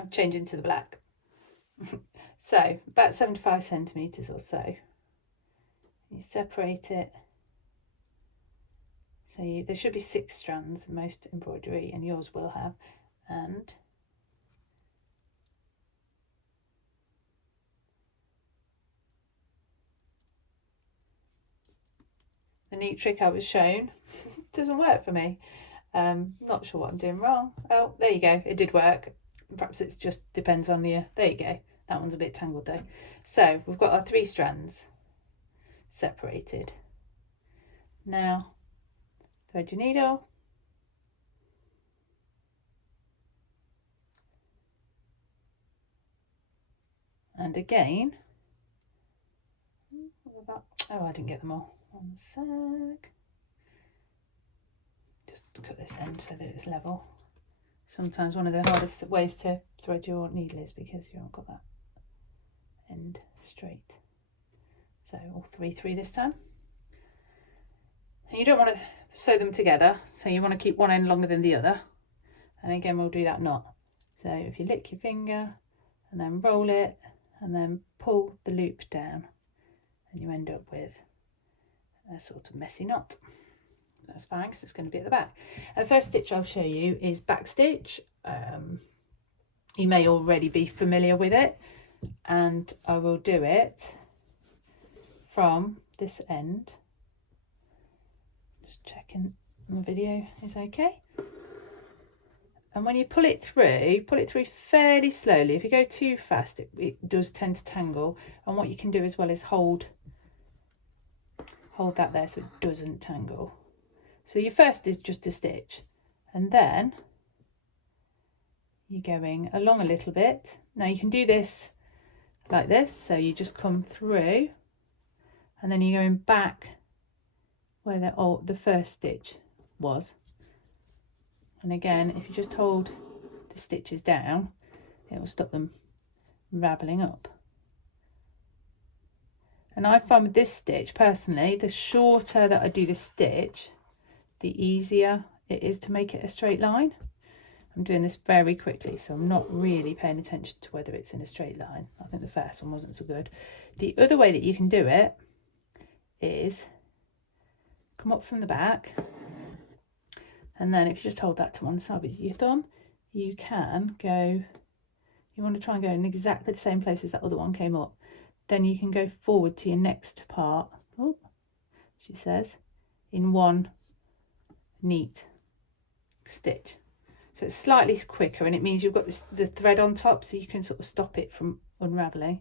I'm changing to the black. So about 75 centimetres or so. You separate it. So there should be 6 strands, most embroidery, and yours will have. And the neat trick I was shown doesn't work for me. Not sure what I'm doing wrong. Oh, there you go. It did work. Perhaps it just depends on the, there you go. That one's a bit tangled though. So we've got our 3 strands separated. Now thread your needle. And again, oh, I didn't get them all. One sec. Just cut this end so that it's level. Sometimes one of the hardest ways to thread your needle is because you haven't got that end straight. So all 3 through this time. And you don't want to sew them together, so you want to keep one end longer than the other. And again, we'll do that knot. So if you lick your finger and then roll it and then pull the loop down, and you end up with a sort of messy knot. That's fine because it's going to be at the back. The first stitch I'll show you is back stitch. You may already be familiar with it, and I will do it from this end. Just checking the video is okay. And when you pull it through fairly slowly. If you go too fast, it does tend to tangle. And what you can do as well is hold that there so it doesn't tangle. So your first is just a stitch, and then you're going along a little bit. Now you can do this like this, so you just come through and then you're going back where the first stitch was. And again, if you just hold the stitches down, it will stop them raveling up. And I find with this stitch, personally, the shorter that I do the stitch, the easier it is to make it a straight line. I'm doing this very quickly, so I'm not really paying attention to whether it's in a straight line. I think the first one wasn't so good. The other way that you can do it is come up from the back, and then if you just hold that to one side with your thumb, you can go, you want to try and go in exactly the same place as that other one came up. Then you can go forward to your next part, oh, she says, in one neat stitch. So it's slightly quicker, and it means you've got the thread on top, so you can sort of stop it from unraveling.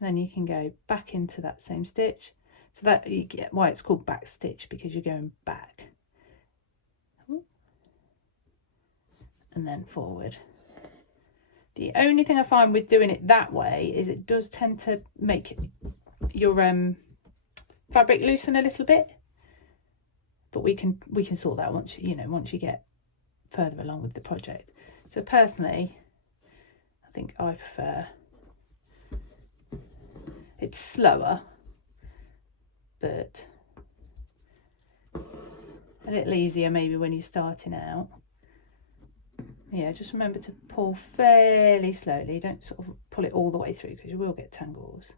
And then you can go back into that same stitch. So that you get why it's called back stitch, because you're going back. And then forward. The only thing I find with doing it that way is it does tend to make your fabric loosen a little bit, but we can sort that once you get further along with the project. So personally, I think I prefer it's slower, but a little easier maybe when you're starting out. Yeah, just remember to pull fairly slowly. Don't sort of pull it all the way through, because you will get tangles.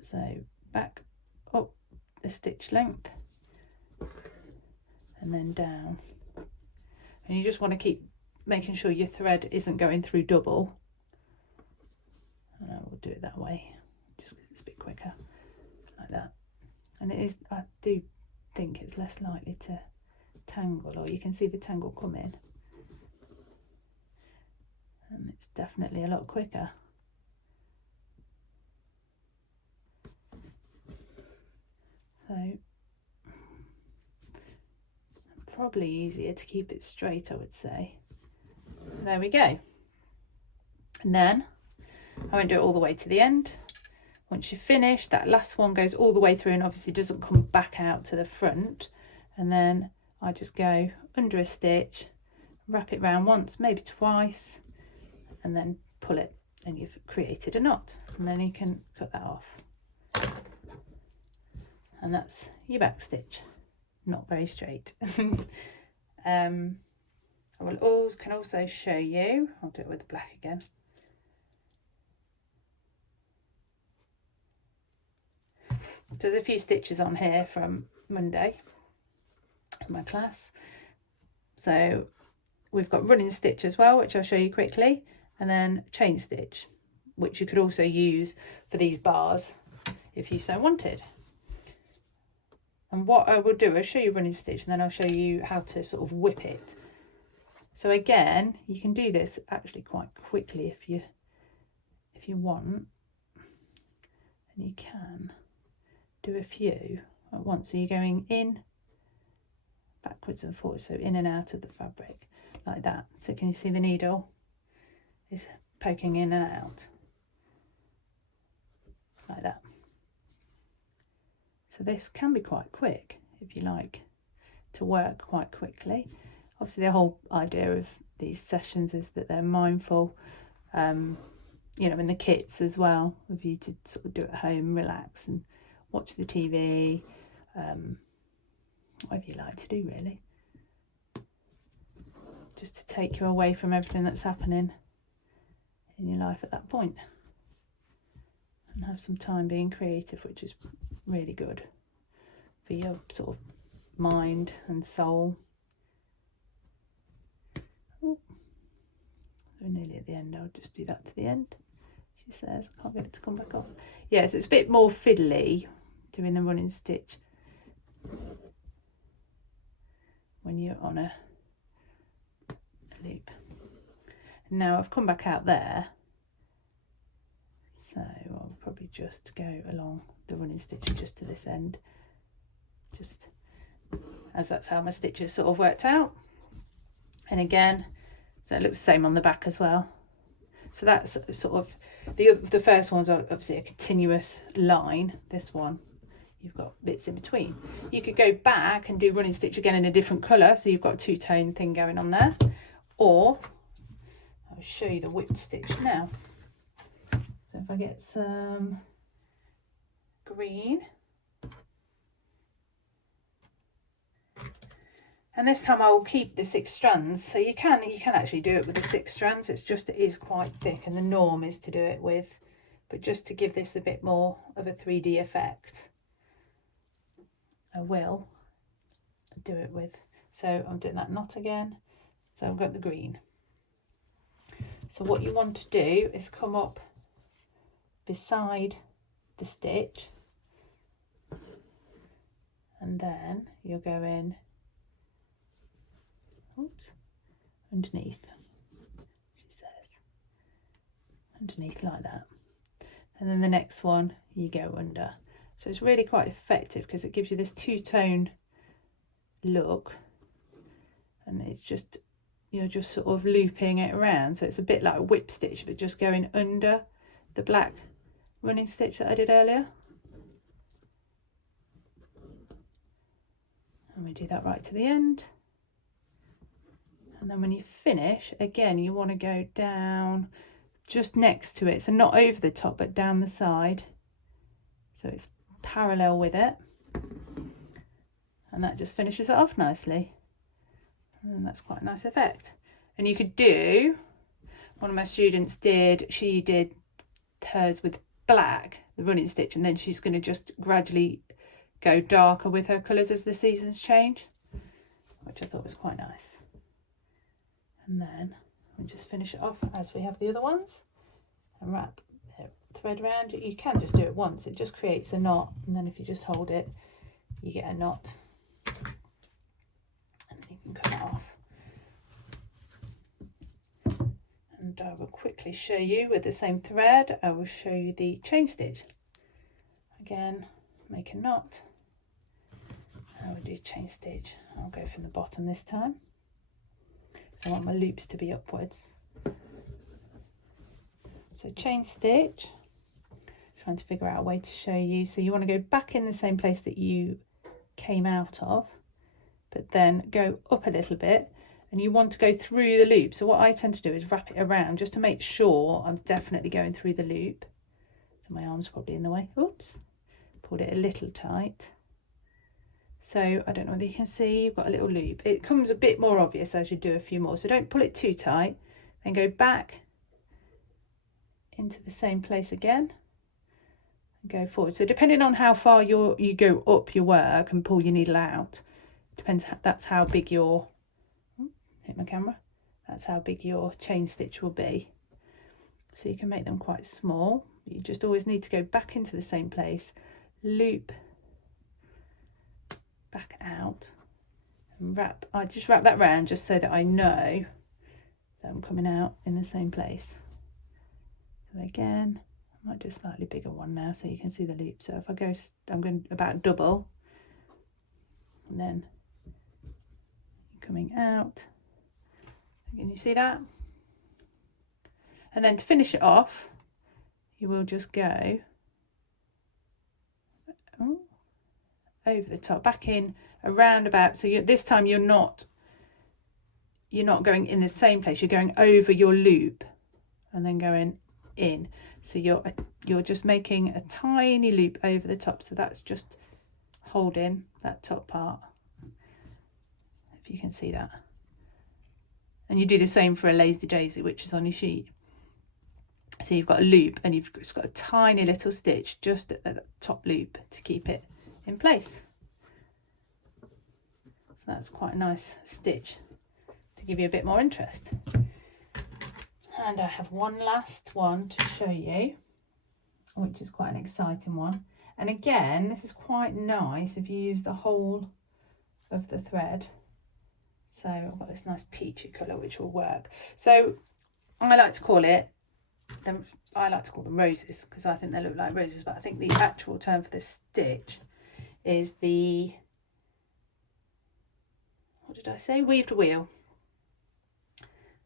So back up the stitch length and then down. And you just want to keep making sure your thread isn't going through double. And I will do it that way, just because it's a bit quicker. Like that. And it is, I do think it's less likely to tangle, or you can see the tangle come in, and it's definitely a lot quicker. So probably easier to keep it straight, I would say. There we go. And then I won't do it all the way to the end. Once you've finished, that last one goes all the way through and obviously doesn't come back out to the front. And then I just go under a stitch, wrap it round once, maybe twice, and then pull it, and you've created a knot. And then you can cut that off. and that's your back stitch. Not very straight. I can also show you, I'll do it with the black again. There's a few stitches on here from Monday, my class. So we've got running stitch as well, which I'll show you quickly, and then chain stitch, which you could also use for these bars if you so wanted. And what I will do, I'll show you running stitch, and then I'll show you how to sort of whip it. So again, you can do this actually quite quickly if you want, and you can do a few at once. So you're going in, backwards and forwards, so in and out of the fabric like that. So can you see the needle is poking in and out like that? So this can be quite quick if you like to work quite quickly. Obviously the whole idea of these sessions is that they're mindful, you know, in the kits as well, of you to sort of do at home, relax and watch the TV, whatever you like to do really. Just to take you away from everything that's happening in your life at that point. And have some time being creative, which is really good for your sort of mind and soul. Oh, we're nearly at the end. I'll just do that to the end. She says, I can't get it to come back off. Yes, it's a bit more fiddly doing the running stitch when you're on a loop. Now I've come back out there, so I'll probably just go along the running stitch just to this end, just as that's how my stitches sort of worked out. And again, so it looks the same on the back as well. So that's sort of the first one's obviously a continuous line. This one you've got bits in between. You could go back and do running stitch again in a different colour, so you've got a two-tone thing going on there, or I'll show you the whipped stitch now. So if I get some green, and this time I will keep the 6 strands. So you can actually do it with the 6 strands. It's just it is quite thick, and the norm is to do it with, but just to give this a bit more of a 3D effect, I will do it with. So I'm doing that knot again. So I've got the green. So what you want to do is come up beside the stitch, and then you'll go in, oops, underneath, she says, underneath like that, and then the next one you go under. So it's really quite effective because it gives you this two-tone look, and it's just, you're just sort of looping it around, so it's a bit like a whip stitch but just going under the black running stitch that I did earlier. And we do that right to the end, and then when you finish again you want to go down just next to it, so not over the top but down the side, so it's parallel with it, and that just finishes it off nicely. And that's quite a nice effect. And you could do, one of my students did, she did hers with black, the running stitch, and then she's going to just gradually go darker with her colours as the seasons change, which I thought was quite nice. And then we just finish it off as we have the other ones, and wrap the thread around. You can just do it once, it just creates a knot, and then if you just hold it you get a knot, and then you can cut it off. And I will quickly show you with the same thread, I will show you the chain stitch. Again, make a knot, I will do chain stitch. I'll go from the bottom this time, so I want my loops to be upwards. So chain stitch, trying to figure out a way to show you. So you want to go back in the same place that you came out of, but then go up a little bit, and you want to go through the loop. So what I tend to do is wrap it around just to make sure I'm definitely going through the loop. So my arm's probably in the way. Oops, pulled it a little tight. So I don't know whether you can see, you've got a little loop. It comes a bit more obvious as you do a few more. So don't pull it too tight, then go back into the same place again and go forward. So depending on how far you go up your work and pull your needle out, depends, that's how big your, hit my camera, that's how big your chain stitch will be. So you can make them quite small. You just always need to go back into the same place, loop back out, and I just wrap that round just so that I know that I'm coming out in the same place. So again, I might do a slightly bigger one now so you can see the loop. So if I go, I'm going about double, and then coming out. Can you see that? And then to finish it off, you will just go over the top, back in, around about. So this time you're not going in the same place. You're going over your loop and then going in. So you're just making a tiny loop over the top. So that's just holding that top part, if you can see that. And you do the same for a lazy daisy, which is on your sheet. So you've got a loop and you've just got a tiny little stitch just at the top loop to keep it in place. So that's quite a nice stitch to give you a bit more interest. And I have one last one to show you, which is quite an exciting one. And again, this is quite nice if you use the whole of the thread. So I've got this nice peachy colour which will work. So I like to call them roses because I think they look like roses, but I think the actual term for this stitch is the, what did I say? Weaved wheel.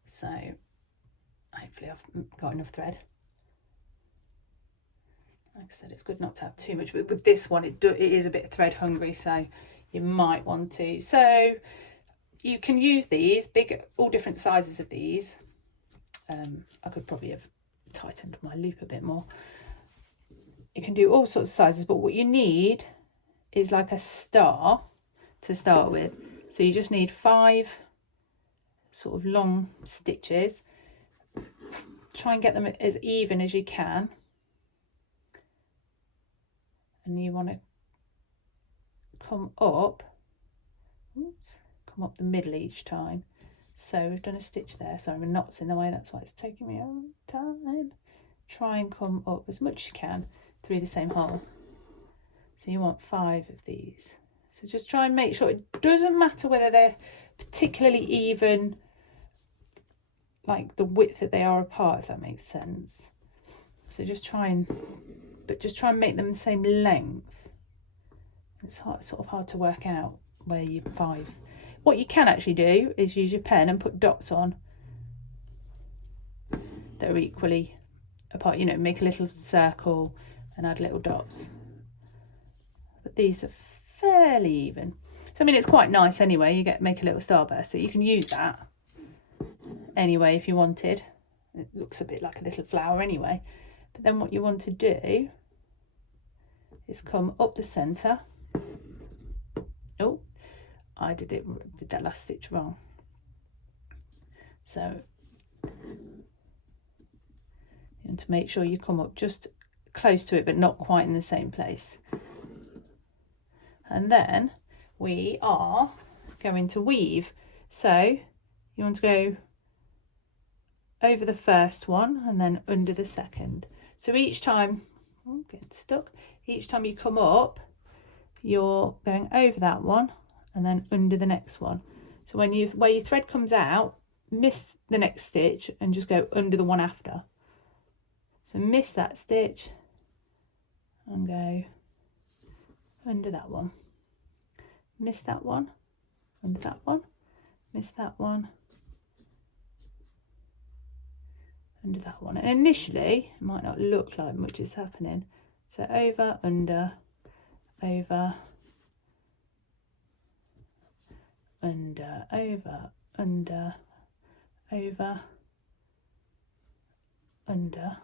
So hopefully I've got enough thread. Like I said, it's good not to have too much, but with this one it is a bit thread hungry, so you might want to. So you can use these all different sizes of these. I could probably have tightened my loop a bit more. You can do all sorts of sizes, but what you need is like a star to start with. So you just need 5 sort of long stitches. Try and get them as even as you can. And you want to come up the middle each time. So we've done a stitch there, sorry, my knot's in the way, that's why it's taking me a long time. Try and come up as much as you can through the same hole. So you want 5 of these. So just try and make sure, it doesn't matter whether they're particularly even, like the width that they are apart, if that makes sense. So just try and make them the same length. It's sort of hard to work out where you 5. What you can actually do is use your pen and put dots on that are equally apart, you know, make a little circle and add little dots. But these are fairly even. So I mean, it's quite nice anyway. You make a little starburst, so you can use that anyway if you wanted. It looks a bit like a little flower anyway. But then what you want to do is come up the centre. Oh, I did that last stitch wrong. So you want to make sure you come up just close to it, but not quite in the same place. And then we are going to weave. So you want to go over the first one and then under the second. So each time, getting stuck, each time you come up, you're going over that one and then under the next one. So where your thread comes out, miss the next stitch and just go under the one after. So miss that stitch and go under that one. Miss that one, under that one, miss that one, under that one. And initially it might not look like much is happening. So over, under, over, under, over, under, over, under,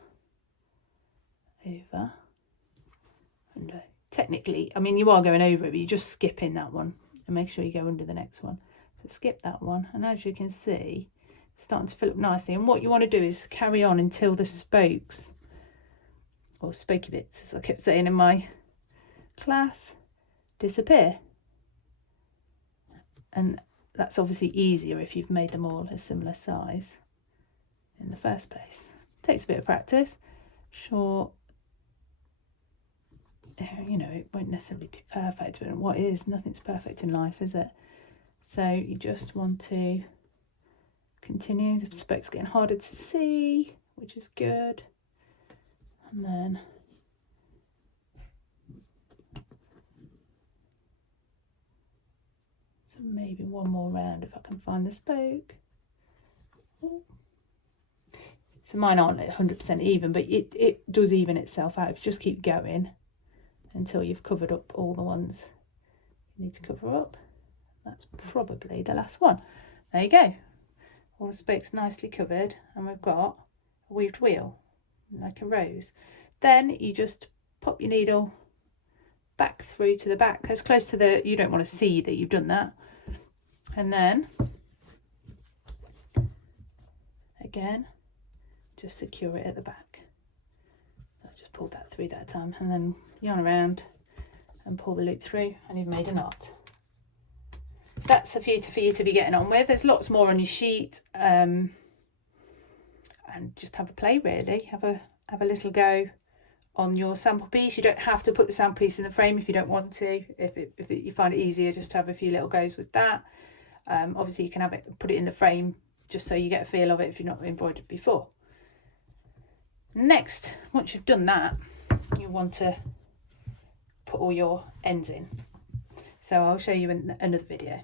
over, under. technically, I mean, you are going over it, but you're just skipping that one, and make sure you go under the next one. So skip that one, and as you can see, it's starting to fill up nicely. And what you want to do is carry on until the spokes, or spokey bits, as I kept saying in my class, disappear. And that's obviously easier if you've made them all a similar size in the first place. Takes a bit of practice. Sure, you know, it won't necessarily be perfect, but what is, nothing's perfect in life, is it? So you just want to continue. The spokes getting harder to see, which is good. And then so maybe one more round if I can find the spoke. So mine aren't 100% even, but it does even itself out if you just keep going until you've covered up all the ones you need to cover up. That's probably the last one. There you go. All the spokes nicely covered, and we've got a weaved wheel like a rose. Then you just pop your needle back through to the back as close to the, you don't want to see that you've done that, and then again just secure it at the back. So I just pulled that through that time, and then yarn around and pull the loop through, and you've made a knot. So that's for you to be getting on with. There's lots more on your sheet, and just have a play really. Have a little go on your sample piece. You don't have to put the sample piece in the frame if you don't want to. If you find it easier just to have a few little goes with that. Obviously you can have it, put it in the frame just so you get a feel of it if you've not embroidered before. Next, once you've done that, you want to put all your ends in. So I'll show you in another video.